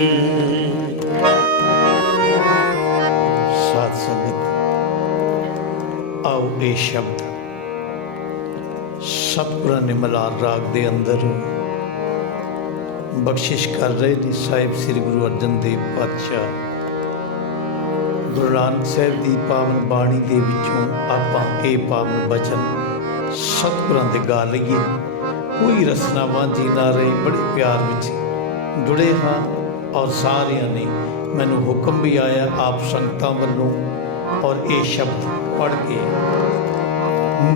ਸਾਧ ਸੰਗਤ ਆਓ ਇਹ ਸ਼ਬਦ ਸਤਿਗੁਰਾਂ ਨੇ ਮਲਾਰ ਰਾਗ ਦੇ ਅੰਦਰ ਬਖਸ਼ਿਸ਼ ਕਰ ਰਹੇ ਨੇ ਸਾਹਿਬ ਸ੍ਰੀ ਗੁਰੂ ਅਰਜਨ ਦੇਵ ਪਾਤਸ਼ਾਹ ਗੁਰੂ ਨਾਨਕ ਸਾਹਿਬ ਦੀ ਪਾਵਨ ਬਾਣੀ ਦੇ ਵਿੱਚੋਂ ਆਪਾਂ ਇਹ ਪਾਵਨ ਬਚਨ ਸਤਿਗੁਰਾਂ ਦੇ ਗਾ ਲਈਏ ਕੋਈ ਰਸਨਾ ਵਾਂਝੀ ਨਾ ਰਹੇ ਬੜੇ ਪਿਆਰ ਵਿੱਚ ਜੁੜੇ ਹਾਂ ਔਰ ਸਾਰਿਆਂ ਨੇ ਮੈਨੂੰ ਹੁਕਮ ਵੀ ਆਇਆ ਆਪ ਸੰਗਤਾਂ ਵੱਲੋਂ ਔਰ ਇਹ ਸ਼ਬਦ ਪੜ੍ਹ ਕੇ।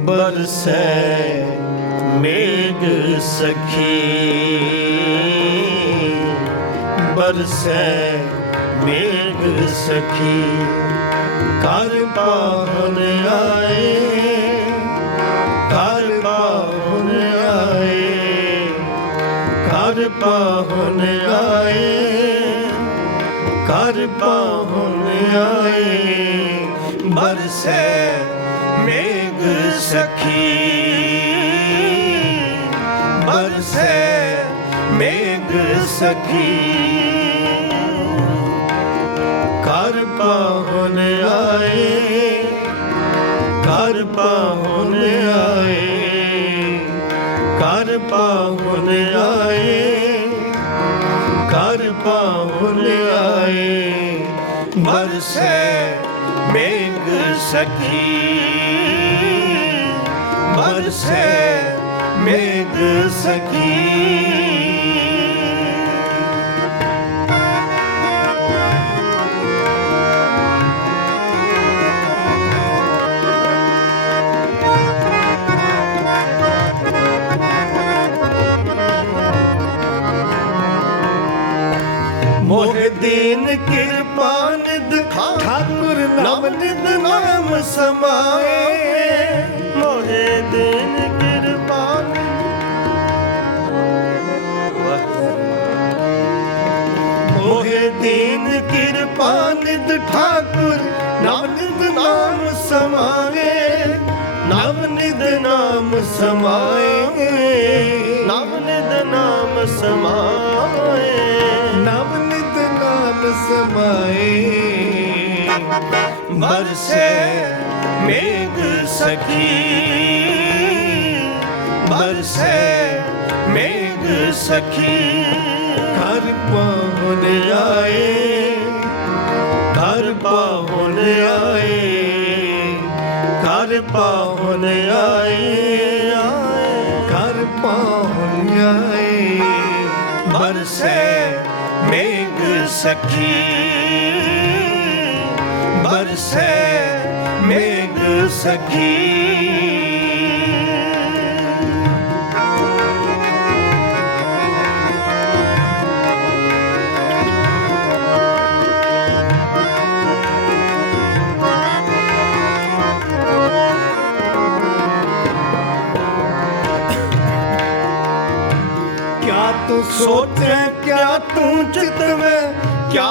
ਬਰਸੈ ਮੇਘ ਸਖੀ। ਬਰਸੈ ਮੇਘ ਸਖੀ। ਕਰ ਪਾਵਨ ਆਏ, ਕਰ ਪਾਵਨ ਆਏ, ਕਰ ਪਾਵਨ ਆਏ। ਕਰ ਪਾਵਨ ਆਏ। ਬਰਸੈ ਮੇਘ ਸਖੀ। ਬਰਸੈ ਮੇਘ ਸਖੀ। ਕਰ ਪਾਵਨ ਆਏ। ਕਰ ਪਾਵਨ ਆਏ। ਕਰ ਪਾਵਨ ਆਏ। ਬਰਸੈ ਮੇਘ ਸਖੀ ਬਰਸੈ ਮੇਘ ਸਖੀ ਮੋਹਿ ਦੀਨ ਕਿਰਪਾ ਨਿਦ ਠਾਕੁਰ ਨਾਮ ਨਿਦ ਨਾਮ ਸਮਾਏ। ਮੋਹਿ ਦੀਨ ਕਿਰਪਾ ਦੀਨ ਕਿਰਪਾ ਨਿਦ ਠਾਕੁਰ। ਨਾਮ ਨਿਦ ਨਾਮ ਸਮਾਏ। ਨਾਮ ਨਿਦ ਨਾਮ ਸਮਾਏ। ਸਮਾਏ ਬਰਸੇ ਮੇਘ ਸਖੀ ਬਰਸੇ ਮੇਘ ਸਖੀ ਘਰ ਪਾਵਨ ਆਏ ਘਰ ਪਾਵਨ ਆਏ ਘਰ ਪਾਵਨ ਆਏ ਘਰ ਪਾਵਨ ਆਏ ਬਰਸੇ ਮੇਘ ਸਖੀ ਸੈ ਮੇਗ ਸਖੀ ਤੂੰ ਸੋਚੇ ਕਿਆ ਤੂੰ ਚਿਤਵੇਂ ਕਿਆ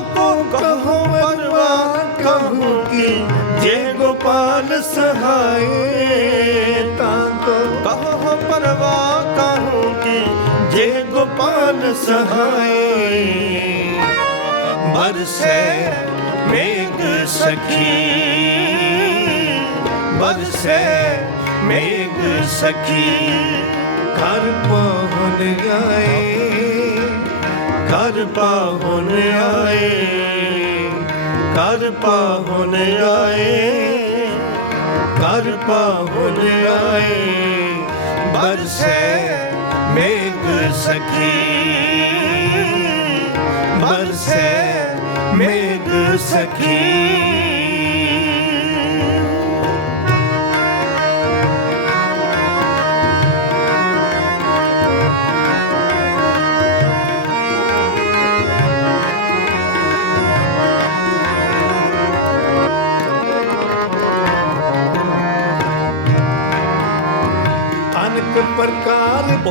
जे गोपाल सहाय ताको कहो परवाह कहूँ कि जे गोपाल सहाय बरसे मेघ सखी बरसे मेघ सखी कर पावन आए कर पावन आए कर पावन आए ਕਰ ਪਾਵਨ ਆਏ। ਬਰਸੇ ਮੇਘ ਸਖੀ। ਬਰਸੇ ਮੇਘ ਸਖੀ।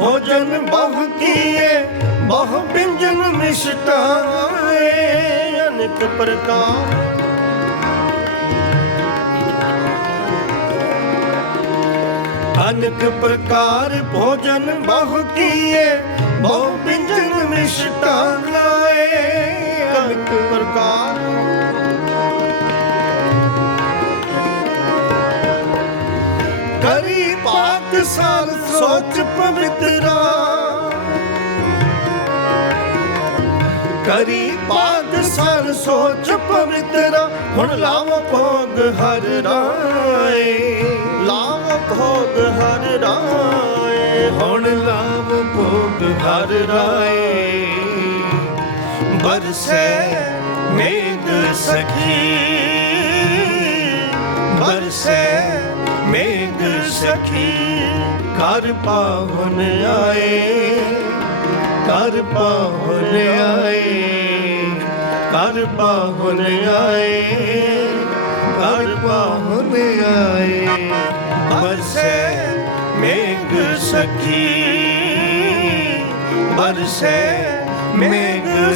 ਭੋਜਨ ਬਹੁ ਕੀਏ ਬਹੁ ਬਿੰਜਨ ਮਿਸ਼ਟਾਏ ਅਨੇਕ ਪ੍ਰਕਾਰ। ਅਨੇਕ ਪ੍ਰਕਾਰ ਭੋਜਨ ਬਹੁ ਕੀਏ ਬਹੁ ਬਿੰਜਨ ਮਿਸ਼ਟਾਏ ਅਨੇਕ ਪ੍ਰਕਾਰ। ਸਾਲ ਸੋਚ ਪਵਿੱਤਰਾ ਕਰੀ ਪਾਕ ਸਾਲ ਸੋਚ ਪਵਿੱਤਰਾ ਹੁਣ ਲਾਵ ਭੋਗ ਹਰ ਰਾਏ, ਲਾਵ ਭੋਗ ਹਰ ਰਾਏ, ਹੁਣ ਲਾਭ ਭੋਗ ਹਰ ਰਾਏ। ਬਰਸੇ ਮੇਘ ਸਖੀ। ਮੇਘ ਸਖੀ, ਕਰ ਪਾਵਨ ਆਏ, ਕਰ ਪਾਵਨ ਆਏ, ਕਰ ਪਾਵਨ ਆਏ, ਕਰ ਪਾਵਨ ਆਏ। ਬਰਸੇ ਮੇਘ ਸਖੀ, ਬਰਸੇ ਮੇਘ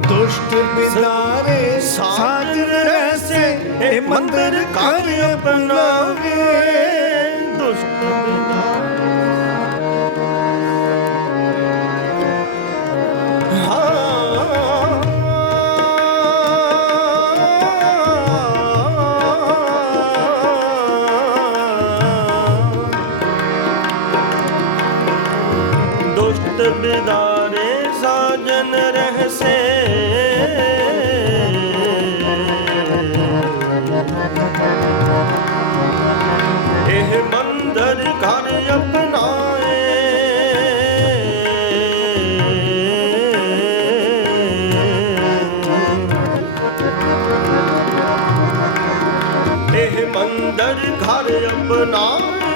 ਦੁਸ਼ਟ ਬਿਦਾਰੇ ਸਾਜਨ ਰਹਿਸੇ ਇਹ ਮੰਦਰ ਘਰ ਬਣਾਵੇ ਦੁਸ਼ਟ ਇਹ ਮੰਦਰ ਘਰ ਅਪਨਾਏ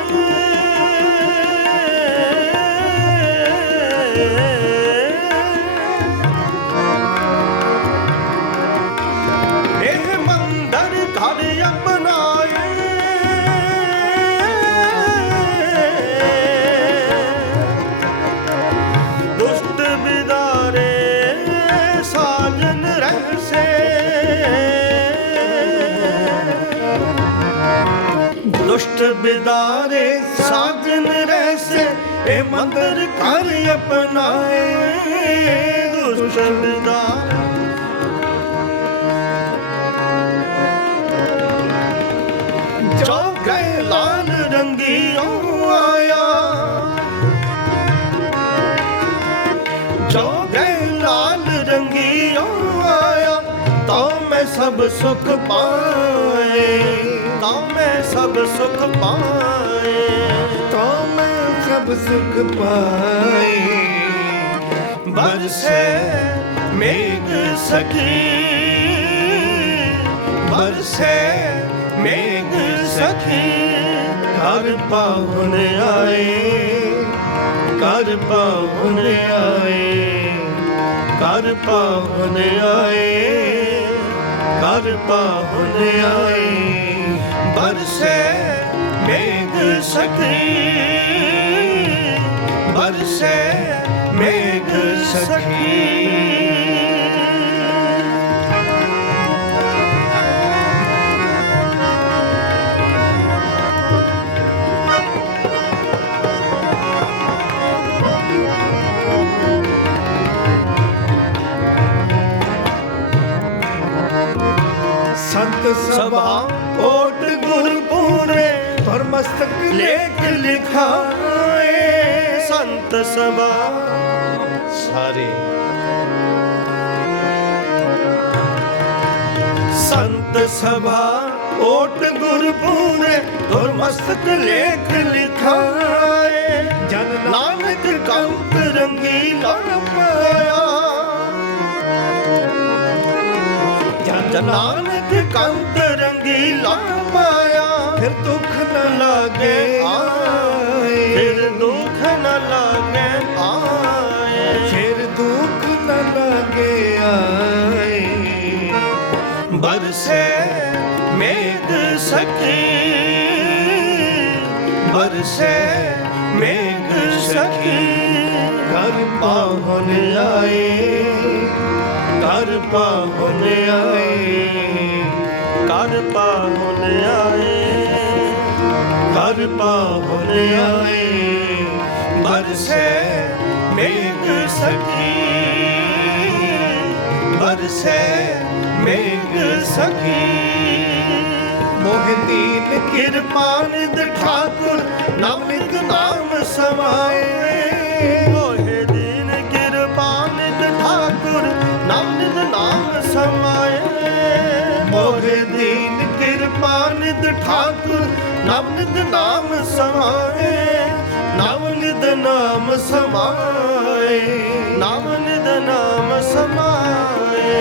ਬਿਦਾਰੇ ਸਾਜਨ ਰਹਿਸੇ ਇਹ ਮੰਦਰ ਘਰ ਅਪਨਾਏ ਦੁਸ਼ਟ ਬਿਦਾਰੇ ਜੋ ਗਏ ਲਾਲ ਰੰਗੀਓ ਆਇਆ। ਜੋ ਗਏ ਲਾਲ ਰੰਗੀਓ ਆਇਆ, ਤਾਂ ਮੈਂ ਸਭ ਸੁਖ ਪਾਏ। ਸਭ ਸੁਖ ਪਾਏ ਤਾਂ ਮੈਂ ਸਭ ਸੁਖ ਪਾਏ। ਬਰਸੇ ਮੇਘ ਸਖੀ ਬਰਸੇ ਮੇਘ ਸਖੀ ਕਰ ਪਾਵਨ ਆਏ ਕਰ ਪਾਵਨ ਆਏ ਕਰ ਪਾਵਨ ਆਏ ਕਰ ਪਾਵਨ ਆਏ। ਬਰਸੇ ਮੇਘ ਸਖੀ ਬਰਸੇ ਮੇਘ ਸਖੀ ਸੰਤ ਸਭਾ ਸਭਾ ਪਰ ਮਸਤਕ ਲੇਖ ਲਿਖਾਏ। ਸੰਤ ਸਭਾ ਸਾਰੇ। ਸੰਤ ਸਭਾ ਓਟ ਗੁਰਪੂਰੇ ਗੁਰ ਮਸਤਕ ਲੇਖ ਲਿਖਾਏ। ਜਨ ਨਾਨਕ ਕੰਤ ਰੰਗੀਲਾ ਪਾਇਆ। ਜਨ ਨਾਨਕ ਕੰਤ ਰੰਗੀਲਾ ਪਾਇਆ। ਫਿਰ ਦੁੱਖ ਨ ਲਾਗੇ ਆਏ। ਫਿਰ ਦੁੱਖ ਨ ਲਾਗੇ ਆਏ। ਫਿਰ ਦੁੱਖ ਨ ਲਾਗੇ ਆਏ। ਬਰਸੇ ਮੇਘ ਸਖੀ। ਬਰਸੇ ਮੇਘ ਸਖੀ। ਘਰ ਪਾਹਨ ਆਏ। ਘਰ ਪਾਹਨ ਆਏ। ਘਰ ਪਾਹਨ ਆਏ। ਕਰ ਪਾਹਨ ਆਏ। ਬਰਸੇ ਮੇਘ ਸਖੀ ਬਰਸੇ ਮੇਘ ਸਖੀ ਮੋਹ ਦੀਨ ਠਾਕੁਰ ਨਾਮਿਕ ਨਾਮ ਸਮਾਏ। ਮੋਹ ਦੀਨ ਕਿਰਪਾਨਿਦ ਠਾਕੁਰ ਨਾਮਿਕ ਨਾਮ ਸਮਾਏ। ਮੋਹ ਦੀਨ ਠਾਕੁਰ ਨਾਮਿਕ ਨਾਮ ਸਮਾਏ ਨਾਮਿਕ ਨਾਮ ਸਮਾਏ ਨਾਮਿਕ ਨਾਮ ਸਮਾਏ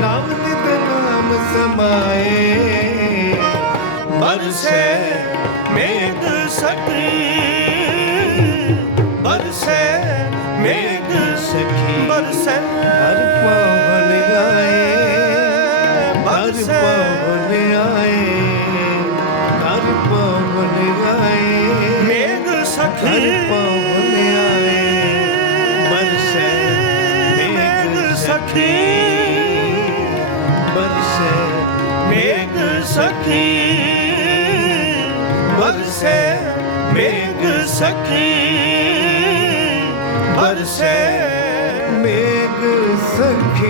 ਨਾਮਿਕ ਨਾਮ ਸਮਾਏ। ਬਰਸੇ ਮੇਘ ਸਖੀ ਸਖੀ ਬਰਸੇ ਮੇਘ ਸਖੀ ਬਰਸੇ ਮੇਘ ਸਖੀ